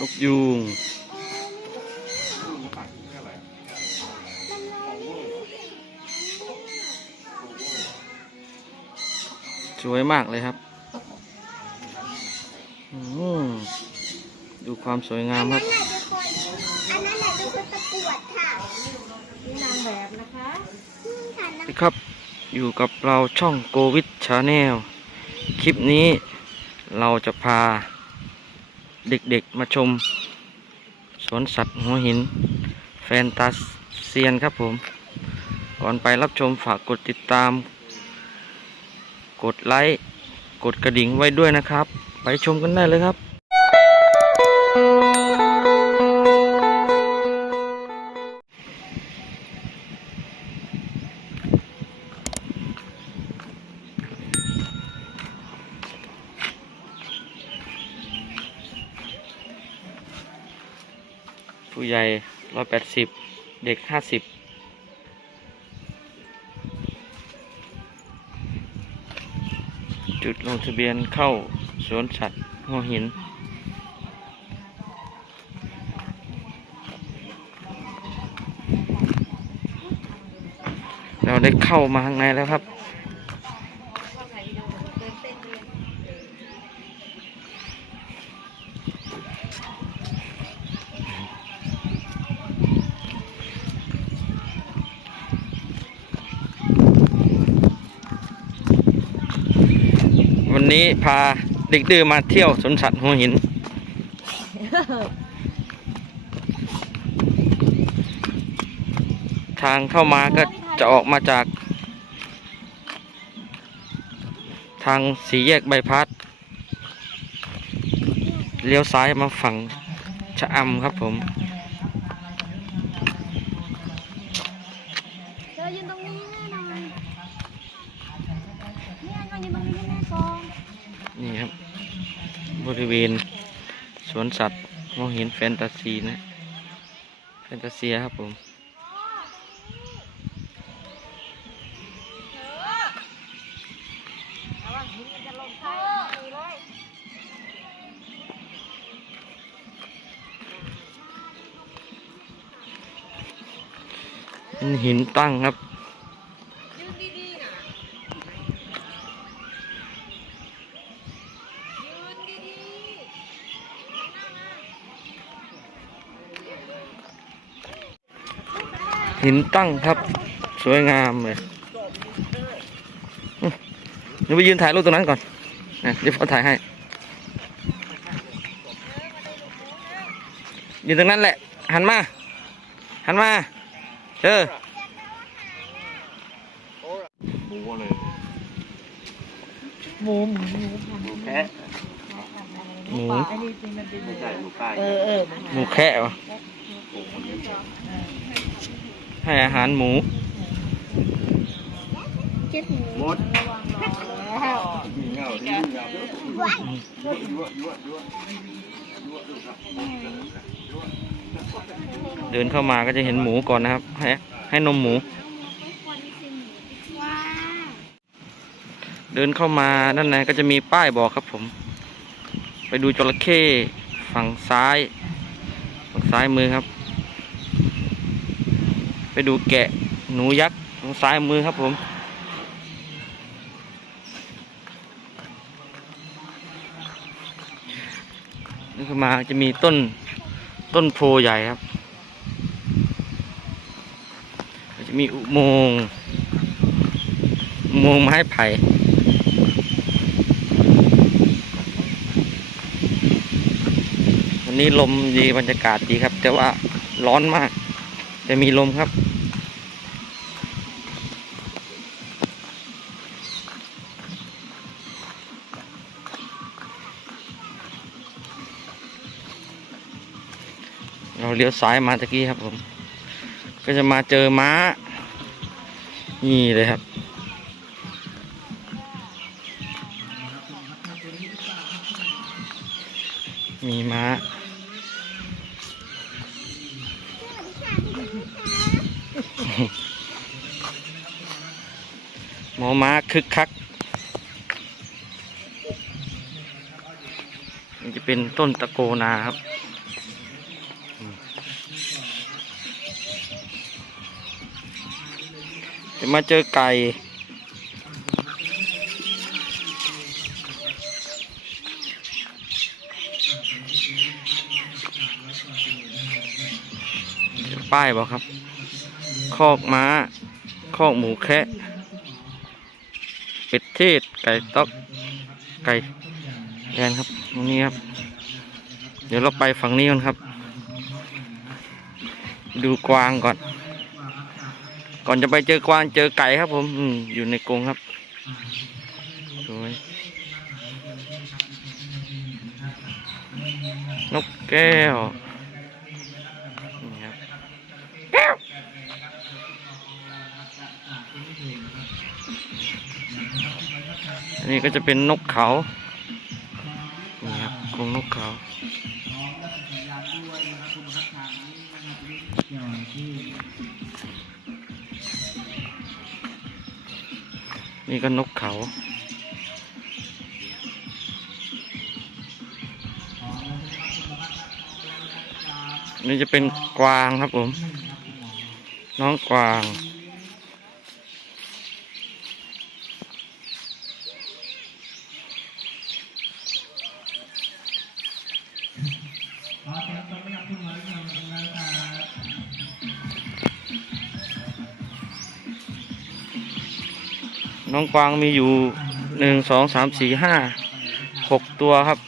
นกยูงสวยมากเลยครับอืมดูความสวยงามครับ อันนั้นแหละเป็นคนประกวดค่ะนี่นางแบบนะคะอืมค่ะนะนี่ครับ อยู่กับเราช่องโกวิดชาแนล คลิปนี้เราจะพา เด็กๆมาชม สวนสัตว์หัวหิน แฟนตาเซียนครับผม ก่อนไปรับชมฝากกดติดตาม กดไลค์ กดกระดิ่งไว้ด้วยนะครับ ไปชมกันได้เลยครับ ผู้ใหญ่ร้อยแปดสิบเด็กห้าสิบจุดลงทะเบียนเข้าสวนสัตว์หัวหิน เราได้เข้ามาข้างในแล้วครับ ก็ถ่ายวิดีโอเดินเต้นเรียน วั นนี้พาเด็กดื้อมาเที่ยวสวนสัตว์หัวหิน ทางเข้ามาก็จะออกมาจาก ทางสีแยกใบพัด เลี้ยวซ้ายมาฝั่งชะอำครับผมเธอยืนตรงนี้ นี่ครับ บริเวณสวนสัตว์มองเห็นแฟนตาซีนะ แฟนตาซีครับผมเป็หินตั้งครับ ยืนดีๆนะยืนดี หินตั้งครับ สวยงามเลยเดี๋ยวไปยืนถ่ายรูปตรงนั้นก่อนนะเดี๋ยวพ่อถ่ายให้ยืนตรงนั้นแหละ หันมา หันมาเออหมูหมูหมูแคะหมูอันนี้จริงมันเป็นหมูเออเออหมูแคะวะ ให้อาหารหมูเจ็ดหมูระวังรอแล้วเดินเข้ามาก็จะเห็นหมูก่อนนะครับ ให้ให้นมหมู เดินเข้ามาด้านในก็จะมีป้ายบอกครับผม ไปดูจระเข้ฝั่งซ้าย ฝั่งซ้ายมือครับ ไปดูแกะหนูยักษ์ทางซ้ายมือครับผมนี่เข้ามาจะมีต้นต้นโพใหญ่ครับ จะมีอุโมงค์อุโมงค์ไม้ไผ่วันนี้ลมดีบรรยากาศดีครับ แต่ว่าร้อนมาก แต่มีลมครับ เราเลี้ยวซ้ายมาตะกี้ครับผม ก็จะมาเจอม้า นี่เลยครับ มีม้า หมอม้าคึกคักมันจะเป็นต้นตะโกนาครับ จะมาเจอไก่ ป้ายบอกครับ คอกม้า คอกหมูแคะเป็ดเทศ ไก่ต๊อก ไก่แดนครับ ตรงนี้ครับ เดี๋ยวเราไปฝั่งนี้กันครับ ดูกวางก่อน ก่อนจะไปเจอกวางเจอไก่ครับ ผมอืมอยู่ในกรงครับสวยนกแก้วนี่ครับแก้วอันนี้ก็จะเป็นนกเขานี่ครับกรงนกเขา นี่ก็นกเขา นี่จะเป็นกวางครับผม น้องกวาง น้องกวางมีอยู่หนึ่งสองสามสี่ห้าหกตัวครับ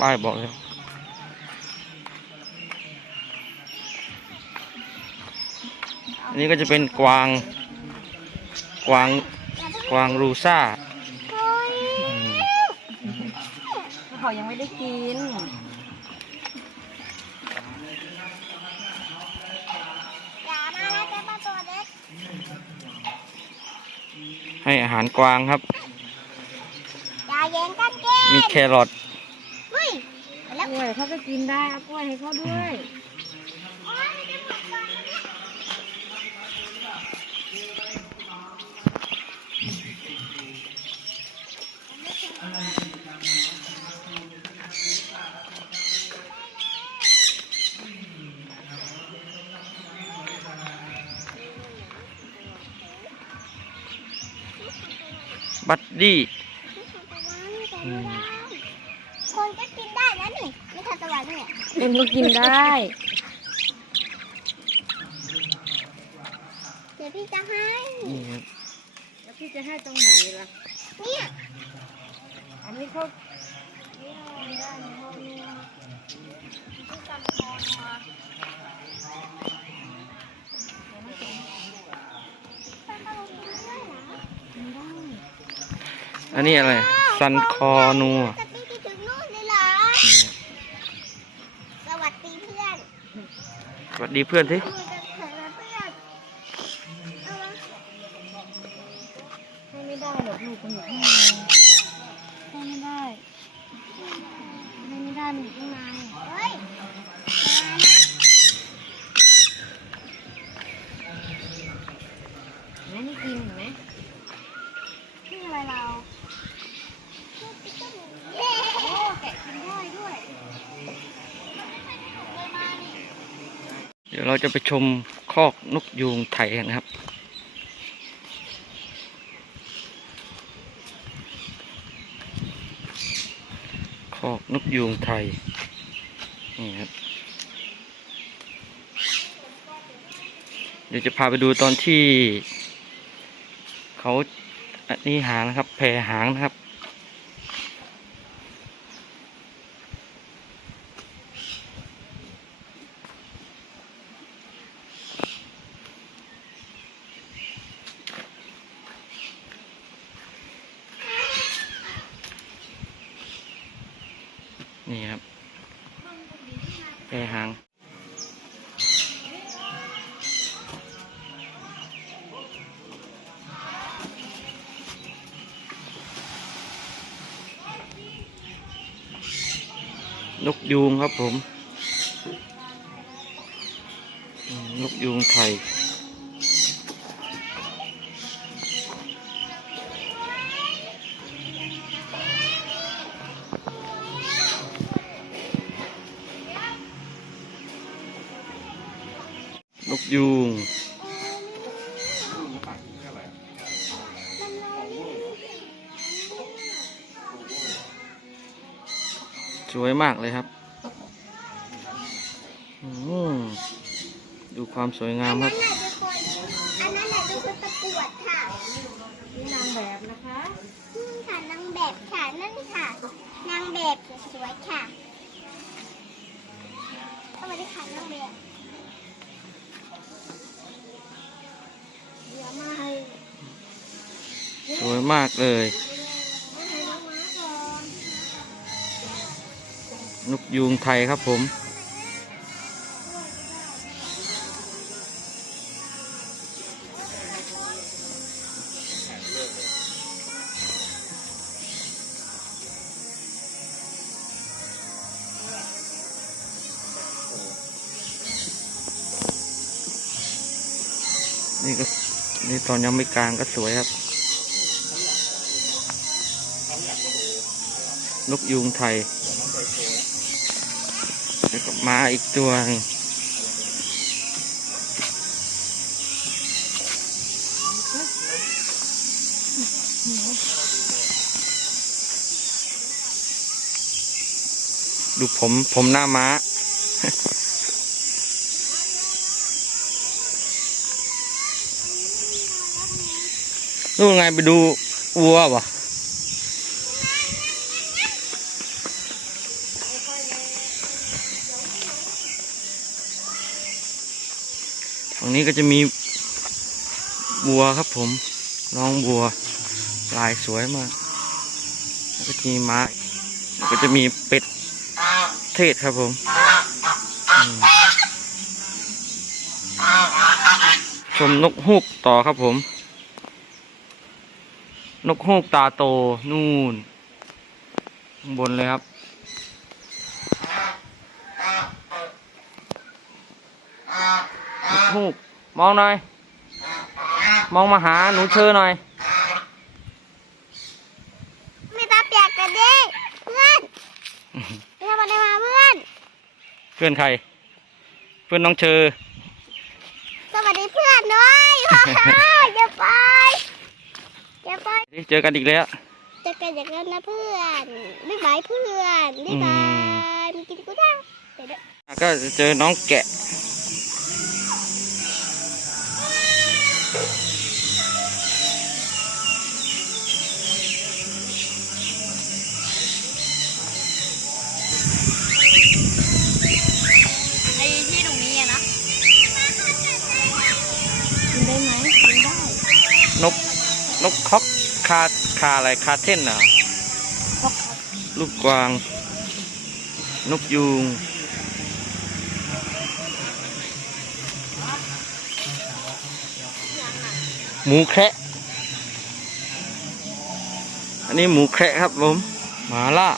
ป้ายบอกเลยอันนี้ก็จะเป็นกวางกวางกวางรูซ่า ให้อาหารกวางครับอย่าแย่งกันเก้มีแครอทเฮ้ยไปแล้วกล้วยเขาก็กินได้เอากล้วยให้เขาด้วย บัดดี้อืมคนก็กินได้นะนี่ไม่ทันสวรรค์เนี่ยคนก็กินได้ เดี๋ยวพี่จะให้ นี่ครับ แล้วพี่จะให้ตรงไหนล่ะ เนี่ย อันนี้เขา อันนี้อะไร ซันคอนัวจะพี่ไปถึงนู่นเลยเหรอนี่ครับสวัสดีเพื่อน สวัสดีเพื่อนที่ คุยกับเธอเพื่อนเอาวะ ให้ไม่ได้หรอกลูกมันอยู่ข้างในให้ไม่ได้ให้ไม่ได้มันอยู่ข้างใน เฮ้ยมานะ แม่นี่กินเห็นไหม นี่อะไรเราเย้โอ้แกะกินได้ด้วยเลยมานี่ เราจะไปชมคอกนกยูงไทยกันนะครับ คอกนกยูงไทย นี่ครับ เดี๋ยวจะพาไปดูตอนที่ เขาอันนี้หางนะครับ แผ่หางนะครับ นกยูงครับผมนกยูงไทยนกยูง สวยมากเลยครับอืมดูความสวยงามครับอันนั้นแหละเป็นคนอันนั้นแหละเป็นคนประกวดค่ะ นี่นางแบบนะคะนี่ค่ะนางแบบค่ะนั่นค่ะ นางแบบสวยๆค่ะสวัสดีค่ะนางแบบเดี๋ยวมาให้สวยมากเลย ยูงไทยครับผม นี่ก็นี่ตอนยังไม่กลางก็สวยครับ นกยูงไทย มาอีกตัวหนึงดูผมผมหน้าม้านู่นไงไปดูวัวปะ งนี้ก็จะมีบัวครับผมน้องบัว ลายสวยมาก แล้วก็จะมีม้าก็จะมีเป็ดเทศครับผมชมนกฮูกต่อครับผม นกฮูกตาโต นู่น บนเลยครับ นกฮูกมองหน่อย มองมาหาหนูเชอหน่อยไม่ตาเปียกกันดิเพื่อนไปทำอะไรมาเพื่อน เพื่อนใคร เพื่อนน้องเชอสวัสดีเพื่อนด้วยฮ่าฮ่าอย่าไปอย่าไปเจอกันอีกแล้วเจะกันอย่างนั้นนะเพื่อนบ๊ายบายเพื่อนบ๊ายบายมีกินกูได้เดี๋ยวเดี๋ยวก็จะเจอน้องแกะ นกนกคอกคาคาอะไรคาเท่นเหรอลูกกวาง นกยูงหมูแคระอันนี้หมูแคระครับผมหมาล่า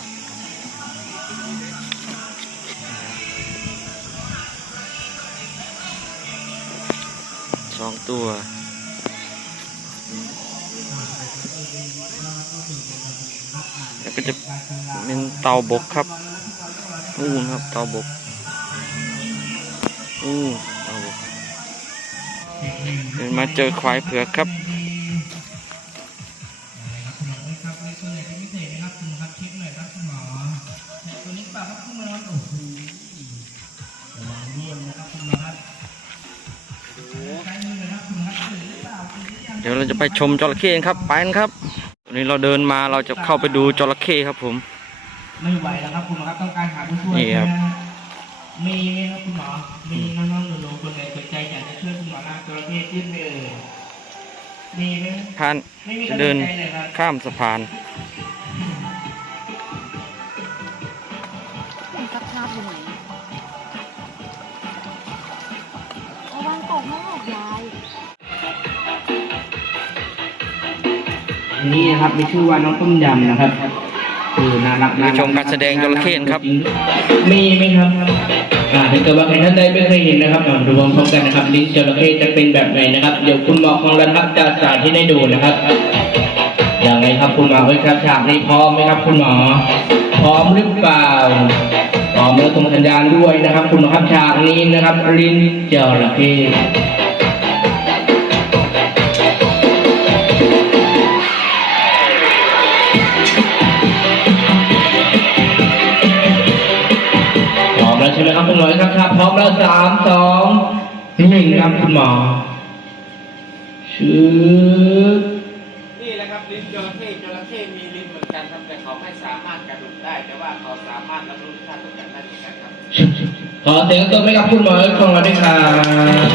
สองตัว จะเป็นเตาบกครับนู่นครับเตาบกนู่นเตาบกเดินมาเจอควายเผือกครับเดี๋ยวเราจะไปชมจระเข้ครับ ไปกันครับ ตอนนี้เราเดินมาเราจะเข้าไปดูจระเข้ครับผม ไม่ไหวแล้วครับคุณหมอครับต้องการหาผู้ช่วยนี่ครับ นะฮะมีไหมครับคุณหมอ มีน้องๆหนูๆคนไหนสนใจอยากจะช่วยคุณหมอลากจระเข้ขึ้นไปเอ่ยมีไหมผ่านไม่มีจะกำลัเดินงใจเลยครับ ข้ามสะพานมันกระชากอยู่ไหนระวังตกนะลูกยาย อันนี้นะครับมีชื่อว่าน้องต้มยำนะครับคือน่ารักไปชมการแสดงจระเข้ครับ มีไหมครับอ่าถ้าเกิดว่าใครท่านใดไม่เคยเห็นนะครับมาดูพร้อมๆกันนะครับลิ้นจระเข้จะเป็นแบบไหนนะครับเดี๋ยวคุณหมอของเราครับจะสาธิตให้ดูนะครับอย่างไรครับคุณหมอเอ้ยครับฉากนี้พร้อมไหมครับ คุณหมอ พร้อมหรือเปล่าพร้อมแล้วส่งสัญญาณด้วยนะครับ คุณหมอครับฉากนี้นะครับลิ้นจระเข้ อมแล้วใช่ไหมครับคุณหมอครับครับพร้อมแล้วสามสองหนึ่งครับคุณหมอชื่อนี่แหละครับลิ้นจระเข้จระเข้มีลิ้นเหมือนกันครับแต่เขาไม่สามารถกระดุกได้ แต่ว่าเขาสามารถรับรู้รสชาติขอกันได้เหมือนกันครับ ขอเสียงตัวให้กับคุณหมอของเราด้วยครับ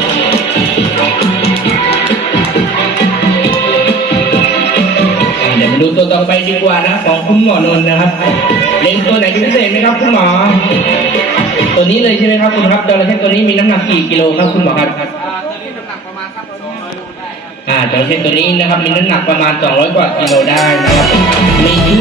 อ่าเดี๋ยวมาดูตัวต่อไปดีกว่านะ ของคุณหมอนนท์นะครับ เล่นตัวไหนเป็นพิเศษไหมครับคุณหมอ ตัวนี้เลยใช่ไหมครับคุณครับจระเข้ตัวนี้มีน้ำหนักกี่กิโลครับคุณหมอครับอ่าตัวนี้น้ำหนักประมาณสักสองร้อยโลได้ครับอ่าจระเข้ตัวนี้นะครับมีน้ำหนักประมาณ 200 กว่ากิโลได้นะครับมีชื่อ